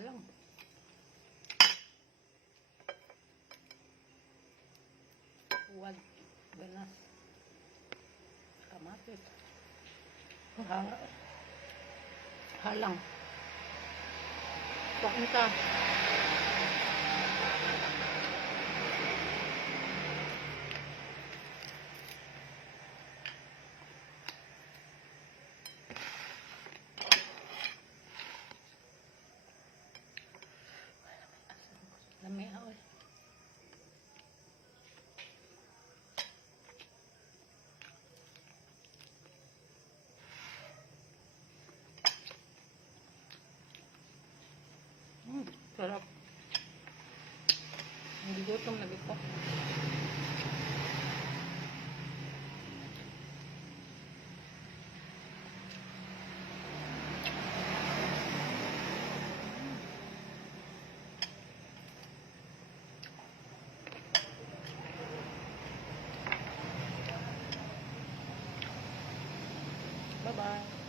Halang. Uwad. Ganas. Kamatis. Halang. Pakunta. Lami ako eh. Sarap. Hindi gutom lagi ko. Bye-bye.